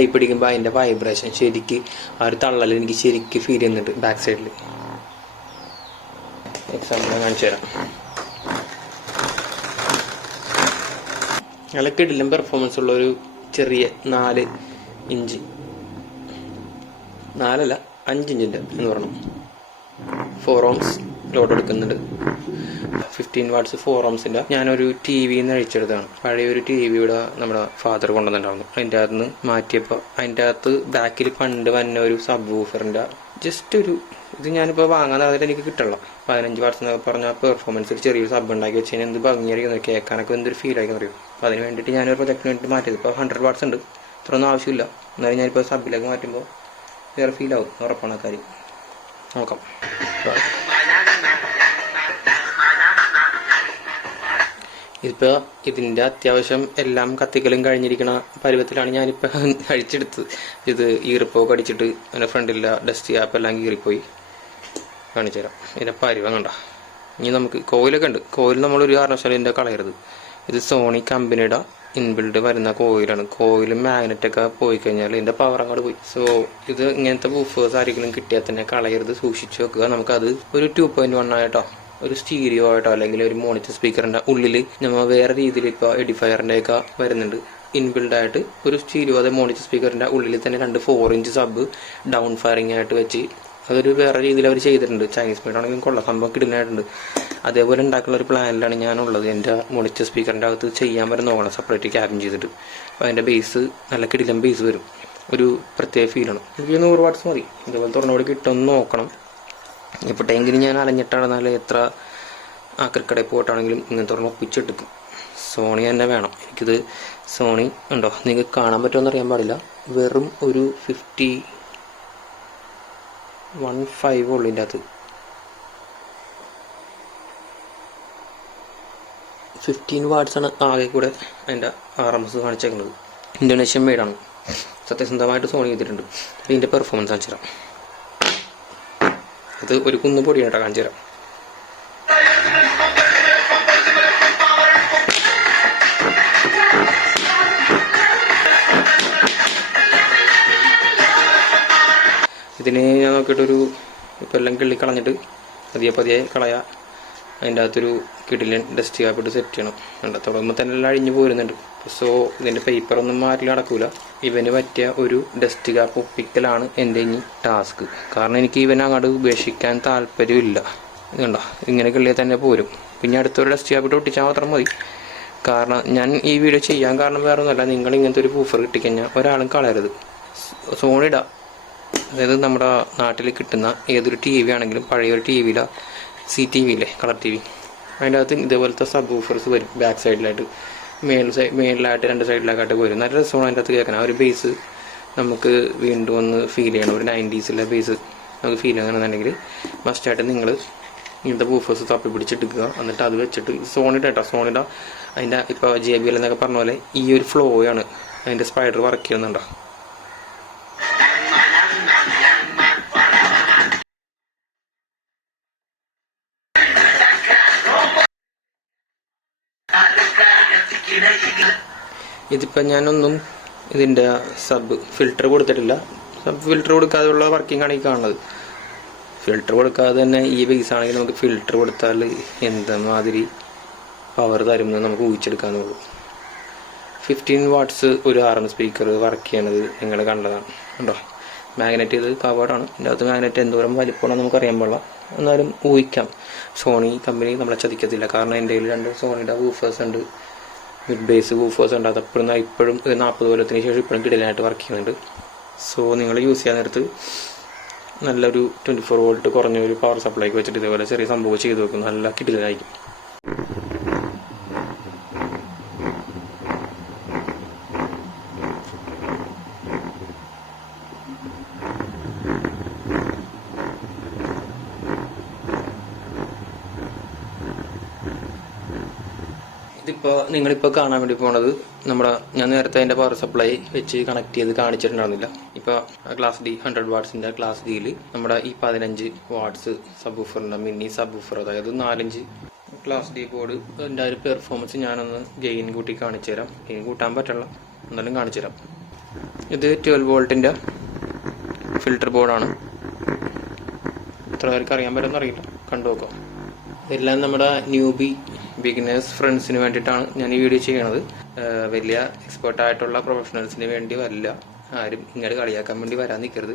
കൈ പിടിക്കുമ്പോൾ അതിൻ്റെ വൈബ്രേഷൻ ശരിക്ക് ആ ഒരു തള്ളൽ എനിക്ക് ശരിക്ക് ഫീൽ ചെയ്യുന്നുണ്ട് ബാക്ക് സൈഡിൽ. എക്സാമ്പിൾ കാണിച്ചു തരാം. നല്ല കിടിലം പെർഫോമൻസ് ഉള്ള ഒരു ചെറിയ 4 ഇഞ്ച് 4 5 ഇഞ്ചിൻ്റെ എന്ന് പറഞ്ഞു 4 ohms ലോഡ് എടുക്കുന്നുണ്ട്. 15 watts 4 ohmsൻ്റെ ഞാനൊരു ടി വിന്ന് അഴിച്ചെടുത്താണ്. പഴയൊരു ടി വിയുടെ നമ്മുടെ ഫാദർ കൊണ്ടുവന്നിട്ടുണ്ടായിരുന്നു. അതിൻ്റെ അകത്ത് നിന്ന് മാറ്റിയപ്പോൾ അതിൻ്റെ അകത്ത് ബാക്കിൽ പണ്ട് വന്ന ഒരു സബ് വൂഫറിൻ്റെ ജസ്റ്റ് ഒരു ഇത് ഞാനിപ്പോൾ വാങ്ങാൻ അതിൽ എനിക്ക് കിട്ടില്ല. 15 watts എന്നൊക്കെ പറഞ്ഞാൽ പെർഫോമൻസ് ഒരു ചെറിയൊരു സബ് ഉണ്ടാക്കി വെച്ച് കഴിഞ്ഞാൽ എന്ത് ഭംഗിയായിരിക്കും കേൾക്കാനൊക്കെ എന്തൊരു ഫീൽ ആയിരിക്കും അറിയും. അപ്പോൾ അതിന് വേണ്ടിയിട്ട് ഞാനൊരു പ്രൊജക്റ്റിന് വേണ്ടിയിട്ട് മാറ്റിയത്. ഇപ്പോൾ 100 watts ഉണ്ട്, ഇത്രയൊന്നും ആവശ്യമില്ല. എന്നാലും ഞാനിപ്പോൾ സബിലേക്ക് മാറ്റുമ്പോൾ വേറെ ഫീൽ ആവും, ഉറപ്പാണ് കാര്യം. നോക്കാം. ഇപ്പോൾ ഇതിൻ്റെ അത്യാവശ്യം എല്ലാം കത്തിക്കലും കഴിഞ്ഞിരിക്കുന്ന പരുവത്തിലാണ് ഞാനിപ്പോൾ അഴിച്ചെടുത്ത്. ഇത് ഈർപ്പൊക്കെ അടിച്ചിട്ട് അതിൻ്റെ ഫ്രണ്ടില്ല ഡസ്റ്റ് ആപ്പ് എല്ലാം കീറിപ്പോയി. കാണിച്ചു തരാം ഇതിൻ്റെ പരുവം കണ്ട. ഇനി നമുക്ക് കോയിലൊക്കെ ഉണ്ട്. കോയിൽ നമ്മളൊരു കാരണവശാലും ഇതിൻ്റെ കളയരുത്. ഇത് സോണി കമ്പനിയുടെ ഇൻബിൽഡ് വരുന്ന കോയിലാണ്. കോയിലും മാഗ്നറ്റൊക്കെ പോയി കഴിഞ്ഞാൽ ഇതിൻ്റെ പവർ അങ്ങോട്ട് പോയി. സോ ഇത് ഇങ്ങനത്തെ ബൂഫേഴ്സ് ആരെങ്കിലും കിട്ടിയാൽ തന്നെ കളയരുത്, സൂക്ഷിച്ച് വെക്കുക. നമുക്കത് ഒരു 2.1 ആയിട്ടോ ഒരു സ്റ്റീരിയോ ആയിട്ടോ അല്ലെങ്കിൽ ഒരു മോണിറ്റർ സ്പീക്കറിൻ്റെ ഉള്ളിൽ നമ്മൾ വേറെ രീതിയിൽ ഇപ്പോൾ എഡിഫയറിൻ്റെ ഒക്കെ വരുന്നുണ്ട്. ഇൻബിൽഡ് ആയിട്ട് ഒരു സ്റ്റീരിയോ അതേ മോണിറ്റർ സ്പീക്കറിൻ്റെ ഉള്ളിൽ തന്നെ 2 4 ഇഞ്ച് സബ് ഡൗൺ ഫയറിംഗ് ആയിട്ട് വെച്ച് അതൊരു വേറെ രീതിയിൽ അവർ ചെയ്തിട്ടുണ്ട്. ചൈനീസ് മെയ്ഡ് ആണെങ്കിലും കൊള്ളാം, സംഭവം കിടുന്നായിട്ടുണ്ട്. അതേപോലെ ഉണ്ടാക്കുന്ന ഒരു പ്ലാനിലാണ് ഞാനുള്ളത്. എൻ്റെ മോണിറ്റർ സ്പീക്കറിൻ്റെ അകത്ത് ചെയ്യാൻ വരെ നോക്കണം, സെപ്പറേറ്റ് ക്യാബിൻ ചെയ്തിട്ട്. അപ്പോൾ അതിൻ്റെ ബേസ് നല്ല കിടിലം ബേസ് വരും, ഒരു പ്രത്യേക ഫീലാണ്. എനിക്ക് 100 watts മതി. ഇതേപോലെ തുറന്നോടെ കിട്ടുമെന്ന് നോക്കണം. എപ്പോഴെങ്കിലും ഞാൻ അലഞ്ഞിട്ടാണെന്നാൽ എത്ര ആക്രിക്കടയിൽ പോയിട്ടാണെങ്കിലും ഇങ്ങനത്തെ ഒരെണ്ണം ഒപ്പിച്ചെടുക്കും. സോണി തന്നെ വേണം എനിക്കിത്. സോണി ഉണ്ടോ നിങ്ങൾക്ക് കാണാൻ പറ്റുമെന്ന് അറിയാൻ പാടില്ല. വെറും ഒരു 15 ഉള്ളൂ ഇതിൻ്റെ അകത്ത്. 15 watts ആണ് ആകെ കൂടെ അതിൻ്റെ RMS കാണിച്ചേക്കുന്നത്. ഇന്തോനേഷ്യൻ മെയ്ഡാണ്, സത്യസന്ധമായിട്ട് സോണി ചെയ്തിട്ടുണ്ട്. ഇതിൻ്റെ പെർഫോമൻസ് കാണിച്ചു തരാം. അത് ഒരു കുന്നു പൊടിയായിട്ടോ കാണിച്ചു തരാം. ഇതിന് ഞാൻ നോക്കിയിട്ടൊരു ഇപ്പം എല്ലാം കിള്ളി കളഞ്ഞിട്ട് പതിയെ കളയാ. അതിൻ്റെ അകത്തൊരു കിടിലൻ ഡസ്റ്റ് കാപ്പിട്ട് സെറ്റ് ചെയ്യണം. തുടങ്ങുമ്പോൾ തന്നെ എല്ലാം അഴിഞ്ഞു പോരുന്നുണ്ട്. സോ ഇതിൻ്റെ പേപ്പറൊന്നും മാറ്റി നടക്കൂല. ഇവന് പറ്റിയ ഒരു ഡസ്റ്റ് കാപ്പ് ഒപ്പിക്കലാണ് എൻ്റെ ഇനി ടാസ്ക്. കാരണം എനിക്ക് ഇവനെ അങ്ങോട്ട് ഉപേക്ഷിക്കാൻ താല്പര്യമില്ല. ഇതുണ്ടോ ഇങ്ങനെ കിള്ളിയാൽ തന്നെ പോരും. പിന്നെ അടുത്തൊരു ഡസ്റ്റ് കാപ്പിട്ട് ഒട്ടിച്ചാൽ മാത്രം മതി. കാരണം ഞാൻ ഈ വീഡിയോ ചെയ്യാൻ കാരണം വേറെ ഒന്നുമല്ല, നിങ്ങൾ ഇങ്ങനത്തെ ഒരു ബൂഫർ കിട്ടിക്കഴിഞ്ഞാൽ ഒരാളും കളയരുത്. സോണിയുടെ അതായത് നമ്മുടെ നാട്ടിൽ കിട്ടുന്ന ഏതൊരു ടി വി ആണെങ്കിലും പഴയൊരു ടി വിയിലെ CTV ഇല്ലേ, കളർ TV, അതിൻ്റെ അകത്ത് ഇതേപോലത്തെ സബ് വൂഫേഴ്സ് വരും. ബാക്ക് സൈഡിലായിട്ട് മേളിലായിട്ട് 2 സൈഡിലായിട്ട് വരും. നല്ല രസമാണ് അതിൻ്റെ അകത്ത് കേൾക്കണം. ആ ഒരു ബേസ് നമുക്ക് വീണ്ടും ഒന്ന് ഫീൽ ചെയ്യണം. ഒരു 90s ബേസ് നമുക്ക് ഫീൽ ചെയ്യണമെന്നുണ്ടെങ്കിൽ മസ്റ്റായിട്ട് നിങ്ങൾ ഇങ്ങനത്തെ വൂഫേഴ്സ് തപ്പി പിടിച്ചെടുക്കുക. എന്നിട്ട് അത് വെച്ചിട്ട് സോണിയുടെ അതിൻ്റെ ഇപ്പോൾ JBL എന്നൊക്കെ പറഞ്ഞ പോലെ ഈ ഒരു ഫ്ലോയാണ് അതിൻ്റെ സ്പൈഡർ വർക്ക് ചെയ്യുന്നുണ്ടോ. ഇതിപ്പോൾ ഞാനൊന്നും ഇതിൻ്റെ സബ് ഫിൽറ്റർ കൊടുത്തിട്ടില്ല. സബ് ഫിൽറ്റർ കൊടുക്കാതെയുള്ള വർക്കിംഗ് ആണ് ഈ കാണുന്നത്. ഫിൽറ്റർ കൊടുക്കാതെ തന്നെ ഈ ബേസ് ആണെങ്കിൽ നമുക്ക് ഫിൽറ്റർ കൊടുത്താൽ എന്തുമാതിരി പവർ തരുമെന്ന് നമുക്ക് ഊഹിച്ചെടുക്കാമെന്നുള്ളൂ. 15 watts ഒരു RMS സ്പീക്കർ വർക്ക് ചെയ്യണത് നിങ്ങൾ കണ്ടതാണ് ഉണ്ടോ. മാഗ്നറ്റ് ചെയ്ത് കവേർഡാണ്. ഇതിൻ്റെ അകത്ത് മാഗ്നറ്റ് എന്തോരം വലിപ്പമാണെന്ന് നമുക്ക് അറിയാൻ പാടില്ല, എന്നാലും ഊഹിക്കാം. സോണി കമ്പനി നമ്മളെ ചതിക്കത്തില്ല. കാരണം എൻ്റെ കയ്യിൽ 2 സോണിയുടെ വൂഫേഴ്സ് ഉണ്ട്, മിഡ് ബേസ് വൂഫേഴ്സ് ഉണ്ട്. അതപ്പോഴും ഇപ്പോഴും 40 കൊല്ലത്തിന് ശേഷം ഇപ്പോഴും കിടലായിട്ട് വർക്ക് ചെയ്യുന്നുണ്ട്. സോ നിങ്ങൾ യൂസ് ചെയ്യാൻ നേരത്ത് നല്ലൊരു 24 volt കുറഞ്ഞൊരു പവർ സപ്ലൈക്ക് വെച്ചിട്ട് ഇതേപോലെ ചെറിയ സംഭവം ചെയ്ത് വെക്കും. നല്ല കിടലായിരിക്കും. ഇതിപ്പോൾ നിങ്ങളിപ്പോൾ കാണാൻ വേണ്ടി പോണത് ഞാൻ നേരത്തെ അതിൻ്റെ പവർ സപ്ലൈ വെച്ച് കണക്ട് ചെയ്ത് കാണിച്ചിട്ടുണ്ടായിരുന്നില്ല. ഇപ്പോൾ ക്ലാസ് D 100 wattsൻ്റെ ക്ലാസ് Dയിൽ നമ്മുടെ ഈ 15 watts സബ് വൂഫറിൻ്റെ മിനി സബ് വൂഫർ, അതായത് 4 ക്ലാസ് D ബോർഡ്. അതിൻ്റെ ഒരു പെർഫോമൻസ് ഞാനൊന്ന് ഗെയിൻ കൂട്ടി കാണിച്ചു തരാം. ഗെയിൻ കൂട്ടാൻ പറ്റില്ല, എന്നാലും കാണിച്ചു തരാം. ഇത് 12 വോൾട്ടിൻ്റെ ഫിൽറ്റർ ബോർഡാണ്. എത്ര പേർക്ക് അറിയാൻ പറ്റുമെന്ന് അറിയില്ല, കണ്ടു നോക്കാം. ഇതെല്ലാം നമ്മുടെ ബിഗിനേഴ്സ് ഫ്രണ്ട്സിന് വേണ്ടിയിട്ടാണ് ഞാൻ ഈ വീഡിയോ ചെയ്യണത്. വലിയ എക്സ്പേർട്ടായിട്ടുള്ള പ്രൊഫഷണൽസിന് വേണ്ടി വരില്ല. ആരും ഇങ്ങോട്ട് കളിയാക്കാൻ വേണ്ടി വരാൻ നിൽക്കരുത്.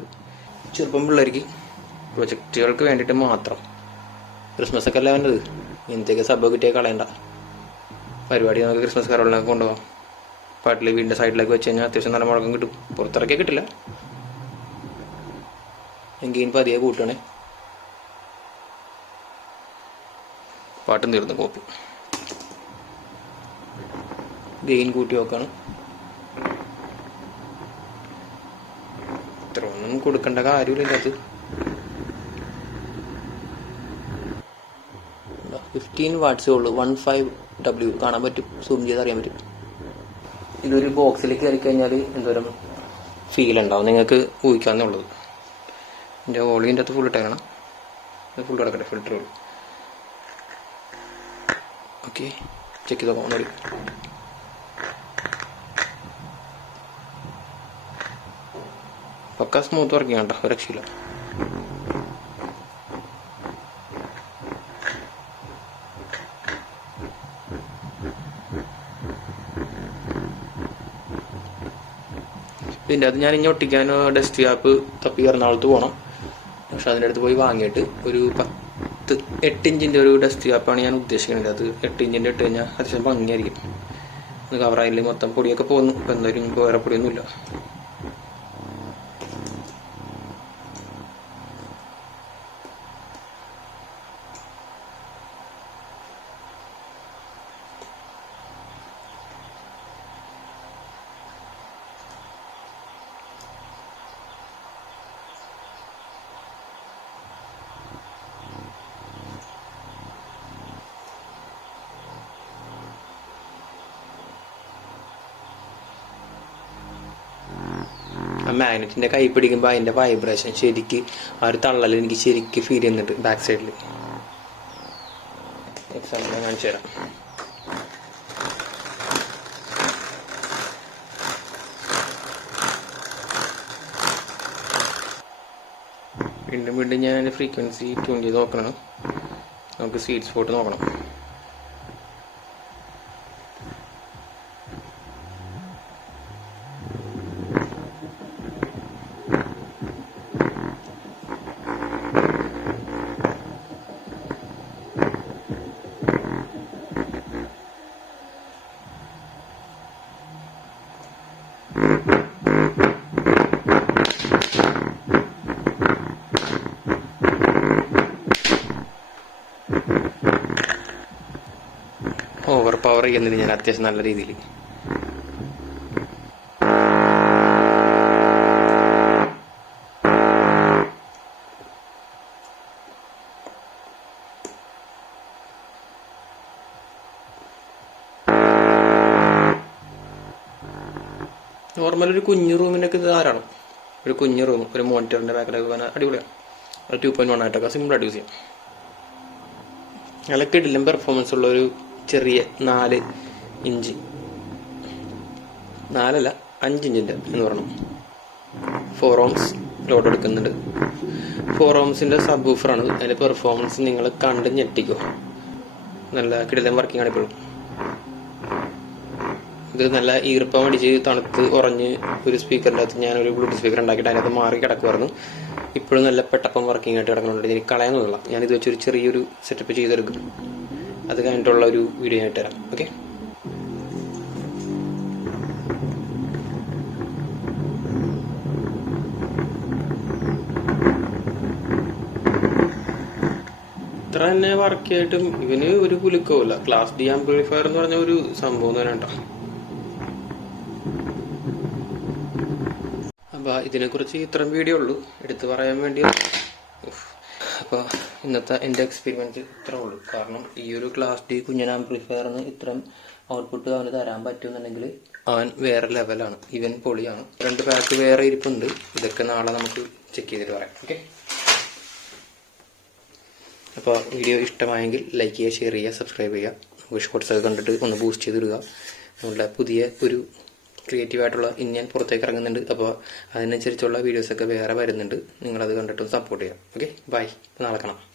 ചെറുപ്പം പിള്ളേർക്ക് പ്രൊജക്റ്റുകൾക്ക് വേണ്ടിയിട്ട് മാത്രം. ക്രിസ്മസ് ഒക്കെ അല്ല വേണ്ടത്, ഇങ്ങനത്തെയൊക്കെ സബ്ബ് കിട്ടിയാൽ കളയണ്ട പരിപാടി. നമുക്ക് ക്രിസ്മസ് കരോളിനൊക്കെ കൊണ്ടുപോകാം. പാട്ടിൽ വീടിൻ്റെ സൈഡിലേക്ക് വെച്ച് കഴിഞ്ഞാൽ അത്യാവശ്യം നല്ല മുഴക്കം കിട്ടും. പുറത്തിറക്കിയാൽ കിട്ടില്ല, എങ്കിലും പതിയെ കൂട്ടണേ. പാട്ടും തീർന്ന് കോപ്പി ഗെയിൻ കൂട്ടി നോക്കാണ്. ഇത്ര ഒന്നും കൊടുക്കേണ്ട കാര്യമില്ല. അത് 15 വാട്ട്സേ ഉള്ളൂ. 15W കാണാൻ പറ്റും, സൂം ചെയ്ത് അറിയാൻ പറ്റും. ഇതൊരു ബോക്സിലേക്ക് കയറി കഴിഞ്ഞാൽ എന്തോരം ഫീൽ ഉണ്ടാവും നിങ്ങൾക്ക് ഊഹിക്കാന്നുള്ളത്. എൻ്റെ വോളിൻ്റെ അകത്ത് ഫുൾ ഇട്ടേക്കണം, ഫുൾ കിടക്കട്ടെ ഫിൽറ്ററുകൾ. ഓക്കെ, ചെക്ക് ചെയ്ത് നോക്കാം ഒന്നുകൂടി. പക്ക സ്മൂത്ത് വർക്കിംഗ് കേട്ടോ, ഒരു രക്ഷയില്ല. ഇതിൻ്റെ അത് ഞാൻ ഇനി ഒട്ടിക്കാൻ ഡസ്റ്റ് ക്യാപ്പ് തപ്പി എറണാകുളത്ത് പോകണം. പക്ഷെ അതിൻ്റെ അടുത്ത് പോയി വാങ്ങിയിട്ട് ഒരു 8 ഇഞ്ചിൻ്റെ ഒരു ഡസ്റ്റ് ക്യാപ്പാണ് ഞാൻ ഉദ്ദേശിക്കുന്നത്. അത് 8 ഇഞ്ചിൻ്റെ ഇട്ട് കഴിഞ്ഞാൽ അത്യാവശ്യം ഭംഗിയായിരിക്കും. അത് കവറായില്ലേ, മൊത്തം പൊടിയൊക്കെ പോകുന്നു. ഇപ്പം എന്തായാലും വേറെ പൊടിയൊന്നുമില്ല. മാഗ്നറ്റിൻ്റെ കൈ പിടിക്കുമ്പോൾ അതിൻ്റെ വൈബ്രേഷൻ ശരിക്ക് ആ ഒരു തള്ളൽ എനിക്ക് ശരിക്ക് ഫീൽ ചെയ്യുന്നുണ്ട് ബാക്ക് സൈഡിൽ. എക്സാമ്പിൾ ഞാൻ കാണിച്ചു തരാം. വീണ്ടും വീണ്ടും ഞാൻ അതിൻ്റെ ഫ്രീക്വൻസി ട്യൂൺ ചെയ്ത് നോക്കണം. നമുക്ക് സ്വീറ്റ് സ്പോട്ട് നോക്കണം. ഓവർ പവർ ചെയ്യുന്നില്ല ഞാൻ അത്യാവശ്യം നല്ല രീതിയിൽ. നോർമൽ ഒരു കുഞ്ഞു റൂമിനൊക്കെ ഇത് ധാരാളം. ഒരു കുഞ്ഞു റൂം, ഒരു മോണിറ്ററിൻ്റെ ബാക്കിലൊക്കെ പോകാൻ അടിപൊളിയാണ്. 2.1 ആയിട്ടൊക്കെ സിമ്പിൾ യൂസ് ചെയ്യാം. നല്ല കിടിലം പെർഫോമൻസ് ഉള്ള ഒരു ചെറിയ 4 ഇഞ്ച്, 4 5 ഇഞ്ചിൻ്റെ എന്ന് പറഞ്ഞു 4 ohms ലോഡ് എടുക്കുന്നുണ്ട്. 4 ohmsൻ്റെ സബ് വൂഫറാണ്. അതിൻ്റെ പെർഫോമൻസ് നിങ്ങൾ കണ്ട് ഞെട്ടിക്കോ. നല്ല കിടിലം വർക്കിംഗ് ആണ് ഇപ്പോഴും. ഇത് നല്ല ഈർപ്പം അടിച്ച് തണുത്ത് ഉറഞ്ഞ് ഒരു സ്പീക്കറിൻ്റെ അകത്ത് ഞാനൊരു ബ്ലൂടൂത്ത് സ്പീക്കർ ഉണ്ടാക്കിയിട്ട് അതിനകത്ത് മാറി കിടക്കുമായിരുന്നു. ഇപ്പോഴും നല്ല പെട്ടപ്പം വർക്കിംഗ് ആയിട്ട് കിടക്കുന്നുണ്ട്. എനിക്ക് കളയാനൊന്നുമില്ല. ഞാനിത് വെച്ചൊരു ചെറിയൊരു സെറ്റപ്പ് ചെയ്തെടുക്കും. അത് കഴിഞ്ഞിട്ടുള്ള ഒരു വീഡിയോ ആയിട്ട് തരാം. ഓക്കെ, ഇത്ര തന്നെ വർക്ക് ആയിട്ടും ഇവന് ഒരു കുലുക്കവുമില്ല. ക്ലാസ് ഡി ആംപ്ലിഫയർ എന്ന് പറഞ്ഞ ഒരു സംഭവം തന്നെ ഉണ്ടോ. അപ്പോൾ ഇതിനെക്കുറിച്ച് ഇത്രയും വീഡിയോ ഉള്ളൂ എടുത്തു പറയാൻ വേണ്ടി. അപ്പോൾ ഇന്നത്തെ എൻ്റെ എക്സ്പീരിമെൻറ്റ് ഇത്രേ ഉള്ളൂ. കാരണം ഈ ഒരു ക്ലാസ് ഡി കുഞ്ഞൻ ആംപ്ലിഫയറിന് ഇത്രയും ഔട്ട്പുട്ട് അവന് തരാൻ പറ്റുമെന്നുണ്ടെങ്കിൽ അവൻ വേറെ ലെവലാണ്. ഇവൻ പൊളിയാണ്. 2 പാക്ക് വേറെ ഇരിപ്പുണ്ട്. ഇതൊക്കെ നാളെ നമുക്ക് ചെക്ക് ചെയ്തിട്ട് പറയാം. ഓക്കെ, അപ്പോൾ വീഡിയോ ഇഷ്ടമായെങ്കിൽ ലൈക്ക് ചെയ്യുക, ഷെയർ ചെയ്യുക, സബ്സ്ക്രൈബ് ചെയ്യുക. നമുക്ക് ഷോർട്സ് ഒക്കെ കണ്ടിട്ട് ഒന്ന് ബൂസ്റ്റ് ചെയ്തിടുക. നമ്മളുടെ പുതിയ ഒരു ക്രിയേറ്റീവായിട്ടുള്ള ഇനി ഞാൻ പുറത്തേക്ക് ഇറങ്ങുന്നുണ്ട്. അപ്പോൾ അതിനനുസരിച്ചുള്ള വീഡിയോസൊക്കെ വേറെ വരുന്നുണ്ട്. നിങ്ങളത് കണ്ടിട്ടും സപ്പോർട്ട് ചെയ്യാം. ഓക്കെ, ബൈ, നാളെ കാണാം.